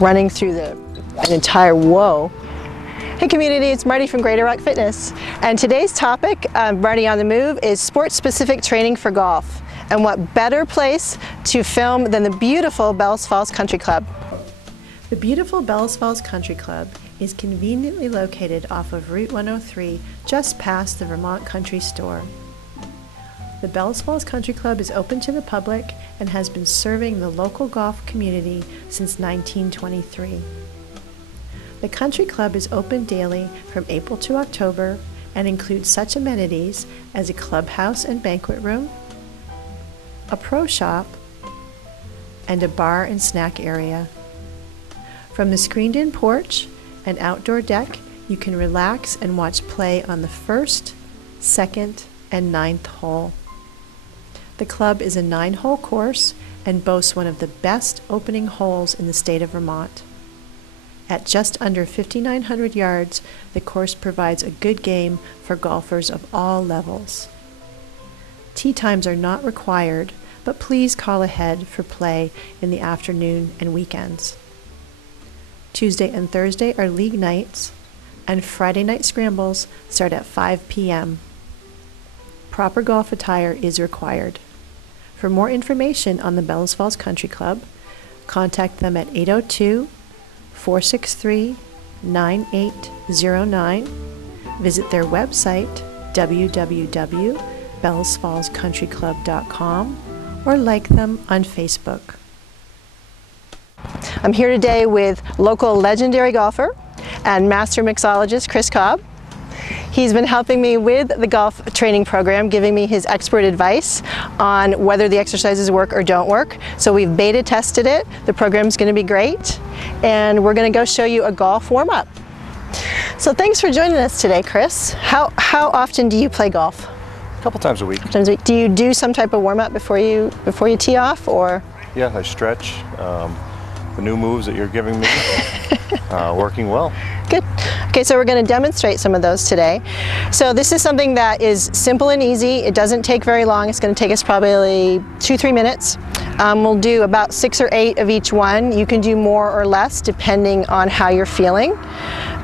running through an entire whoa. Hey community, it's Marty from Greater Rock Fitness. And today's topic, Marty on the Move, is sport-specific training for golf. And what better place to film than the beautiful Bellows Falls Country Club. The beautiful Bellows Falls Country Club is conveniently located off of Route 103, just past the Vermont Country Store. The Bellows Falls Country Club is open to the public and has been serving the local golf community since 1923. The Country Club is open daily from April to October and includes such amenities as a clubhouse and banquet room, a pro shop, and a bar and snack area. From the screened-in porch and outdoor deck, you can relax and watch play on the first, second, and 9th hole. The club is a 9-hole course and boasts one of the best opening holes in the state of Vermont. At just under 5,900 yards, the course provides a good game for golfers of all levels. Tee times are not required, but please call ahead for play in the afternoon and weekends. Tuesday and Thursday are league nights, and Friday night scrambles start at 5 p.m. Proper golf attire is required. For more information on the Bellows Falls Country Club, contact them at 802-463-9809. Visit their website, www.bellowsfallscountryclub.com, or like them on Facebook. I'm here today with local legendary golfer and master mixologist Chris Cobb. He's been helping me with the golf training program, giving me his expert advice on whether the exercises work or don't work. So we've beta tested it. The program's going to be great, and we're going to go show you a golf warm-up. So thanks for joining us today, Chris. How often do you play golf? A couple times a week. Do you do some type of warm-up before you tee off, or? Yeah, I stretch. The new moves that you're giving me, working well. Good. Okay, so we're going to demonstrate some of those today. So this is something that is simple and easy. It doesn't take very long. It's going to take us probably 2-3 minutes. We'll do about 6 or 8 of each one. You can do more or less depending on how you're feeling.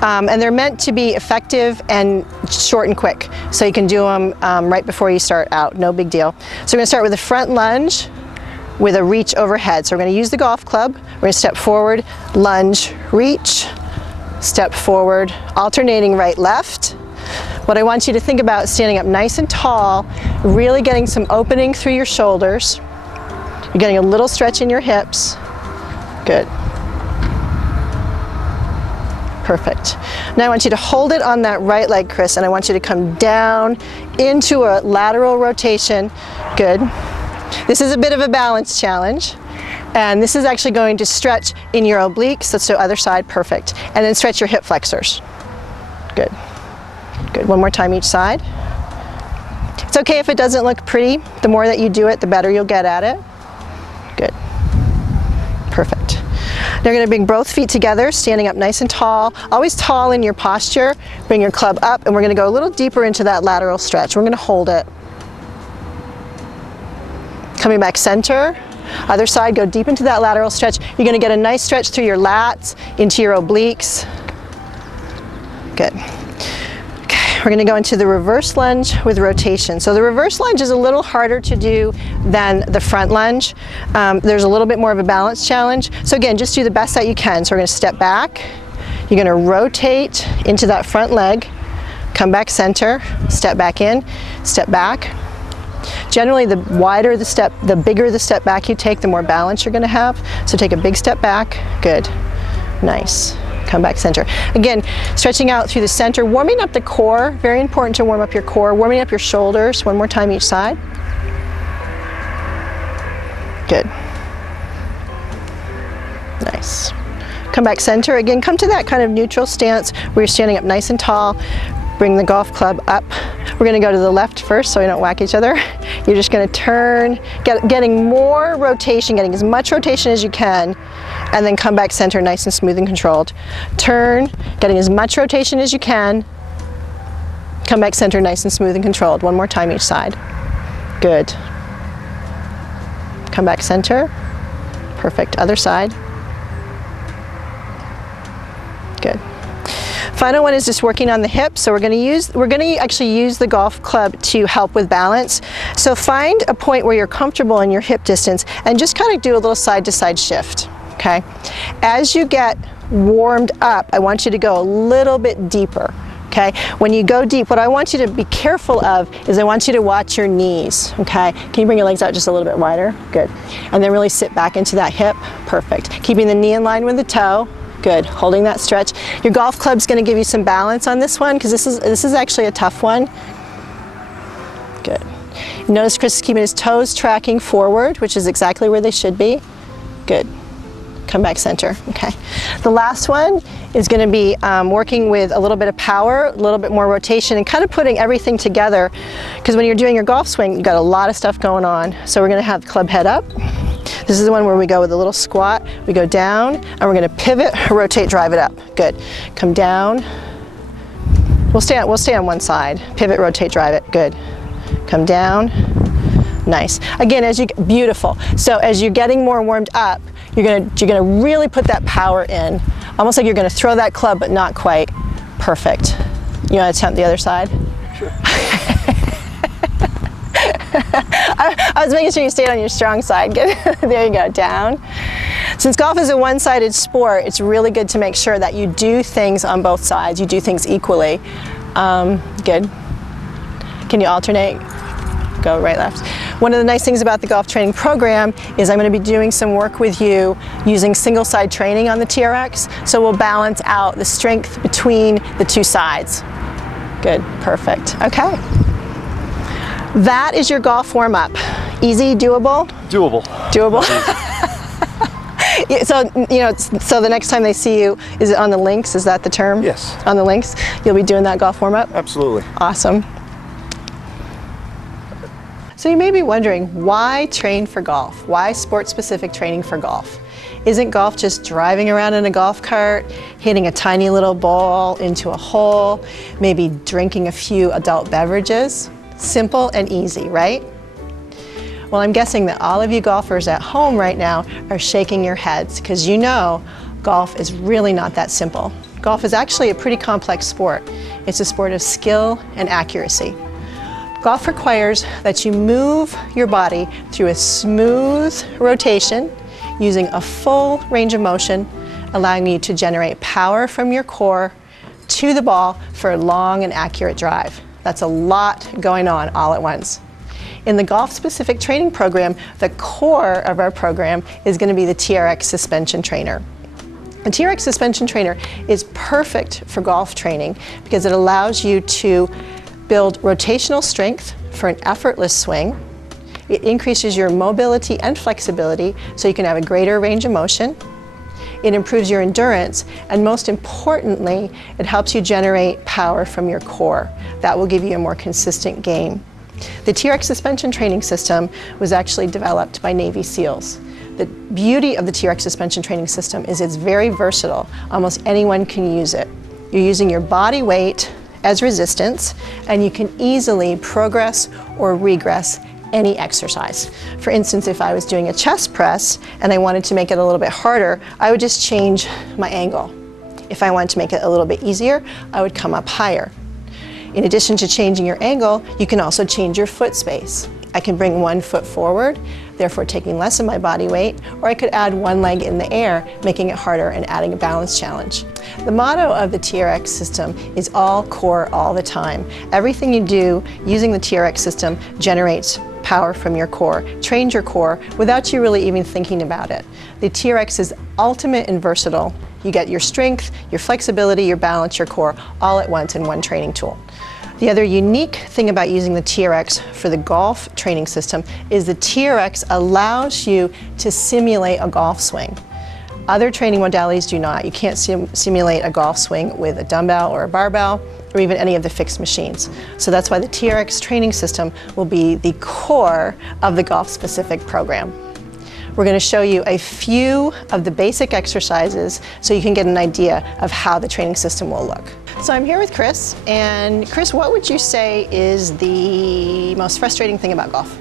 And they're meant to be effective and short and quick. So you can do them right before you start out. No big deal. So we're going to start with a front lunge with a reach overhead. So we're going to use the golf club. We're going to step forward, lunge, reach, step forward, alternating right, left. What I want you to think about is standing up nice and tall, really getting some opening through your shoulders. You're getting a little stretch in your hips. Good. Perfect. Now I want you to hold it on that right leg, Chris, and I want you to come down into a lateral rotation. Good. This is a bit of a balance challenge, and this is actually going to stretch in your obliques. Let's do other side. Perfect. And then stretch your hip flexors. Good. Good. One more time each side. It's okay if it doesn't look pretty. The more that you do it, the better you'll get at it. Good. Perfect. Now you're going to bring both feet together, standing up nice and tall. Always tall in your posture. Bring your club up, and we're going to go a little deeper into that lateral stretch. We're going to hold it. Coming back center, other side, go deep into that lateral stretch. You're going to get a nice stretch through your lats, into your obliques. Good. Okay, we're going to go into the reverse lunge with rotation. So the reverse lunge is a little harder to do than the front lunge. There's a little bit more of a balance challenge. So again, just do the best that you can. So we're going to step back. You're going to rotate into that front leg, come back center, step back in, step back. Generally, the wider the step, the bigger the step back you take, the more balance you're going to have. So take a big step back. Good. Nice. Come back center. Again, stretching out through the center, warming up the core. Very important to warm up your core. Warming up your shoulders. One more time each side. Good. Nice. Come back center. Again, come to that kind of neutral stance where you're standing up nice and tall. Bring the golf club up. We're going to go to the left first so we don't whack each other. You're just going to turn, getting more rotation, getting as much rotation as you can, and then come back center nice and smooth and controlled. Turn, getting as much rotation as you can, come back center nice and smooth and controlled. One more time each side. Good. Come back center. Perfect. Other side. final one is just working on the hip. So we're going to actually use the golf club to help with balance. So find a point where you're comfortable in your hip distance and just kind of do a little side to side shift. Okay. As you get warmed up, I want you to go a little bit deeper. Okay, when you go deep, what I want you to be careful of is I want you to watch your knees. Okay, can you bring your legs out just a little bit wider? Good. And then really sit back into that hip. Perfect. Keeping the knee in line with the toe. Good. Holding that stretch. Your golf club's going to give you some balance on this one because this is actually a tough one. Good. Notice Chris is keeping his toes tracking forward, which is exactly where they should be. Good. Come back center. Okay. The last one is going to be working with a little bit of power, a little bit more rotation, and kind of putting everything together, because when you're doing your golf swing, you've got a lot of stuff going on. So we're going to have the club head up. This is the one where we go with a little squat, we go down, and we're going to pivot, rotate, drive it up. Good. Come down. We'll stay on one side. Pivot, rotate, drive it. Good. Come down. Nice. Again, beautiful. So as you're getting more warmed up, you're gonna really put that power in, almost like you're gonna throw that club, but not quite. Perfect. You want to attempt the other side? Sure. I was making sure you stayed on your strong side. Good. There you go. Down. Since golf is a one-sided sport, it's really good to make sure that you do things on both sides. You do things equally. Good. Can you alternate? Go right, left. One of the nice things about the golf training program is I'm going to be doing some work with you using single side training on the TRX, so we'll balance out the strength between the two sides. Good, perfect. Okay. That is your golf warm up. Easy, doable? Doable. Doable. So the next time they see you, is it on the links? Is that the term? Yes. On the links? You'll be doing that golf warm up? Absolutely. Awesome. So you may be wondering, why train for golf? Why sport-specific training for golf? Isn't golf just driving around in a golf cart, hitting a tiny little ball into a hole, maybe drinking a few adult beverages? Simple and easy, right? Well, I'm guessing that all of you golfers at home right now are shaking your heads because you know golf is really not that simple. Golf is actually a pretty complex sport. It's a sport of skill and accuracy. Golf requires that you move your body through a smooth rotation using a full range of motion, allowing you to generate power from your core to the ball for a long and accurate drive. That's a lot going on all at once. In the golf-specific training program, the core of our program is going to be the TRX suspension trainer. The TRX suspension trainer is perfect for golf training because it allows you to build rotational strength for an effortless swing. It increases your mobility and flexibility so you can have a greater range of motion. It improves your endurance, and most importantly, it helps you generate power from your core. That will give you a more consistent game. The TRX suspension training system was actually developed by Navy SEALs. The beauty of the TRX suspension training system is it's very versatile. Almost anyone can use it. You're using your body weight as resistance, and you can easily progress or regress any exercise. For instance, if I was doing a chest press and I wanted to make it a little bit harder, I would just change my angle. If I wanted to make it a little bit easier, I would come up higher. In addition to changing your angle, you can also change your foot space. I can bring one foot forward, therefore taking less of my body weight, or I could add one leg in the air, making it harder and adding a balance challenge. The motto of the TRX system is all core all the time. Everything you do using the TRX system generates power from your core, trains your core without you really even thinking about it. The TRX is ultimate and versatile. You get your strength, your flexibility, your balance, your core all at once in one training tool. The other unique thing about using the TRX for the golf training system is the TRX allows you to simulate a golf swing. Other training modalities do not. You can't simulate a golf swing with a dumbbell or a barbell or even any of the fixed machines. So that's why the TRX training system will be the core of the golf-specific program. We're going to show you a few of the basic exercises so you can get an idea of how the training system will look. So I'm here with Chris, and Chris, what would you say is the most frustrating thing about golf?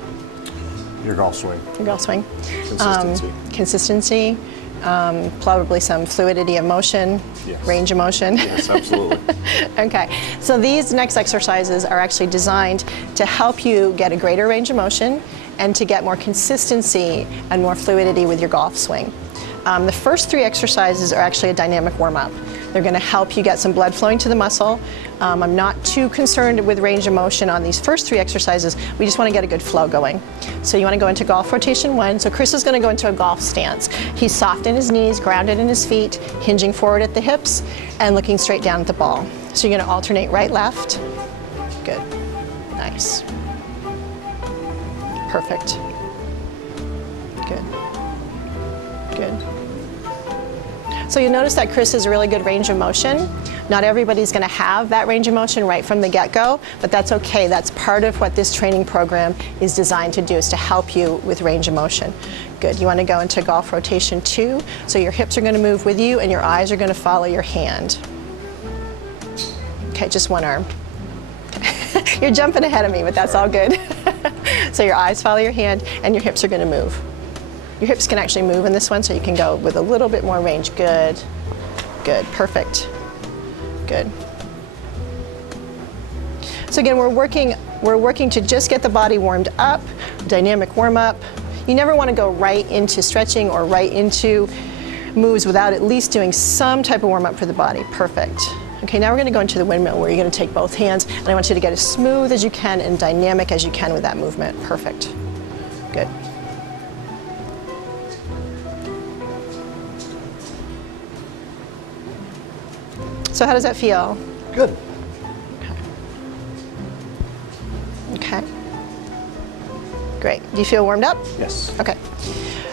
Your golf swing. Your golf swing. Consistency. Consistency. probably some fluidity of motion, Yes. range of motion. Yes, absolutely. Okay, so these next exercises are actually designed to help you get a greater range of motion and to get more consistency and more fluidity with your golf swing. The first 3 exercises are actually a dynamic warm-up. They're going to help you get some blood flowing to the muscle. I'm not too concerned with range of motion on these first 3 exercises. We just want to get a good flow going. So you want to go into golf rotation 1. So Chris is going to go into a golf stance. He's soft in his knees, grounded in his feet, hinging forward at the hips, and looking straight down at the ball. So you're going to alternate right, left. Good. Nice. Perfect. Good. Good. So you'll notice that Chris has a really good range of motion. Not everybody's going to have that range of motion right from the get-go, but that's okay. That's part of what this training program is designed to do, is to help you with range of motion. Good. You want to go into golf rotation 2. So your hips are going to move with you and your eyes are going to follow your hand. Okay, just one arm. You're jumping ahead of me, but that's all good. So your eyes follow your hand and your hips are going to move. Your hips can actually move in this one, so you can go with a little bit more range. Good. Good. Perfect. Good. So again, we're working to just get the body warmed up, dynamic warm-up. You never want to go right into stretching or right into moves without at least doing some type of warm-up for the body. Perfect. Okay, now we're going to go into the windmill, where you're going to take both hands, and I want you to get as smooth as you can and dynamic as you can with that movement. Perfect. Good. So how does that feel? Good. Okay. Great. Do you feel warmed up? Yes. Okay.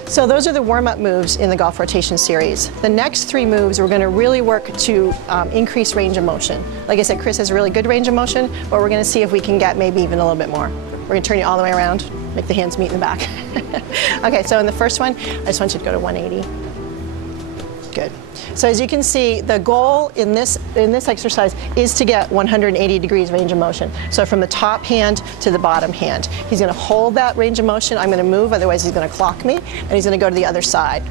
So those are the warm-up moves in the golf rotation series. The next 3 moves, we're going to really work to increase range of motion. Like I said, Chris has a really good range of motion, but we're going to see if we can get maybe even a little bit more. We're going to turn you all the way around, make the hands meet in the back. Okay, so in the first one, I just want you to go to 180. Good. So as you can see, the goal in this exercise is to get 180 degrees range of motion. So from the top hand to the bottom hand. He's going to hold that range of motion. I'm going to move, otherwise he's going to clock me, and he's going to go to the other side.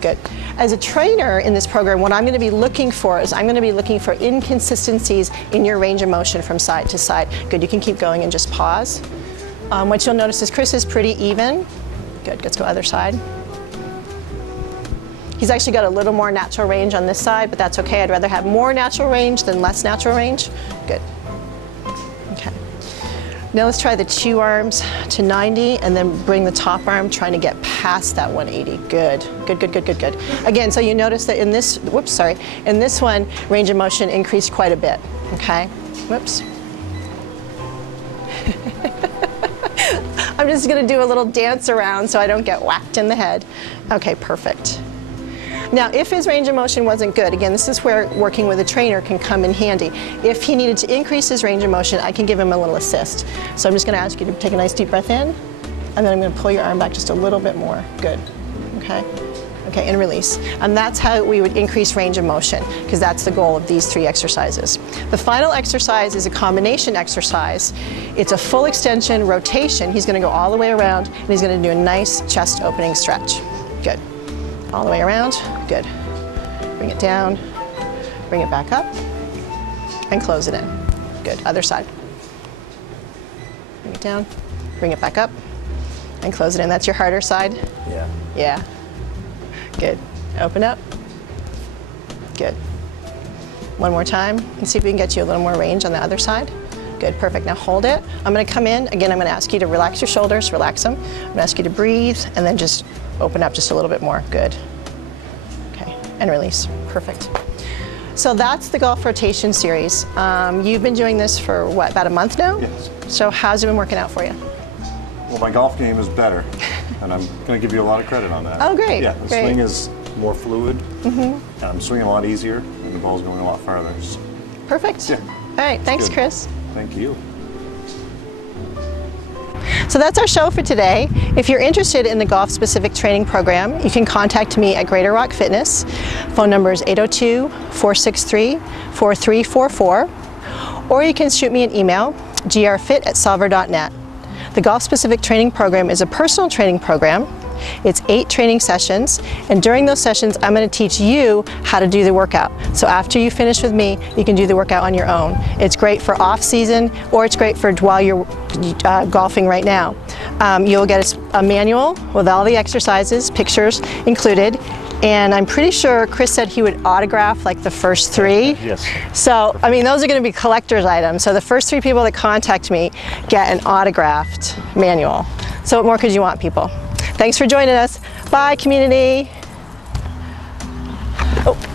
Good. As a trainer in this program, what I'm going to be looking for is I'm going to be looking for inconsistencies in your range of motion from side to side. Good. You can keep going and just pause. What you'll notice is Chris is pretty even. Good. Let's go other side. He's actually got a little more natural range on this side, but that's okay. I'd rather have more natural range than less natural range. Good. Okay. Now let's try the 2 arms to 90 and then bring the top arm trying to get past that 180. Good. Good, good, good, good, good. Again, so you notice that in this, in this one, range of motion increased quite a bit. Okay? Whoops. I'm just going to do a little dance around so I don't get whacked in the head. Okay, perfect. Now, if his range of motion wasn't good, again, this is where working with a trainer can come in handy. If he needed to increase his range of motion, I can give him a little assist. So I'm just going to ask you to take a nice deep breath in, and then I'm going to pull your arm back just a little bit more. Good. Okay. Okay, and release. And that's how we would increase range of motion, because that's the goal of these 3 exercises. The final exercise is a combination exercise. It's a full extension rotation. He's going to go all the way around, and he's going to do a nice chest opening stretch. Good. All the way around. Good. Bring it down, bring it back up, and close it in. Good. Other side. Bring it down, bring it back up, and close it in. That's your harder side? Yeah. Yeah. Good. Open up. Good. One more time, and see if we can get you a little more range on the other side. Good, perfect. Now hold it. I'm going to come in. Again, I'm going to ask you to relax your shoulders, relax them. I'm going to ask you to breathe, and then just open up just a little bit more. Good. Okay, and release. Perfect. So that's the golf rotation series. You've been doing this for what, about a month now? Yes. So how's it been working out for you? Well, my golf game is better, and I'm going to give you a lot of credit on that. Oh, great. Yeah, the great. swing is more fluid. Mm-hmm. I'm swinging a lot easier, and the ball's going a lot farther. Perfect. Yeah. All right, thanks, Good. Chris. Thank you. So that's our show for today. If you're interested in the golf-specific training program, you can contact me at Greater Rock Fitness. Phone number is 802-463-4344. Or you can shoot me an email, grfit@salver.net. The golf-specific training program is a personal training program. It's 8 training sessions, and during those sessions, I'm going to teach you how to do the workout. So after you finish with me, you can do the workout on your own. It's great for off season, or it's great for while you're golfing right now. You'll get a manual with all the exercises, pictures included, and I'm pretty sure Chris said he would autograph like the first 3. Yes. So, I mean, those are going to be collector's items. So the first 3 people that contact me get an autographed manual. So what more could you want, people? Thanks for joining us. Bye, community. Oh.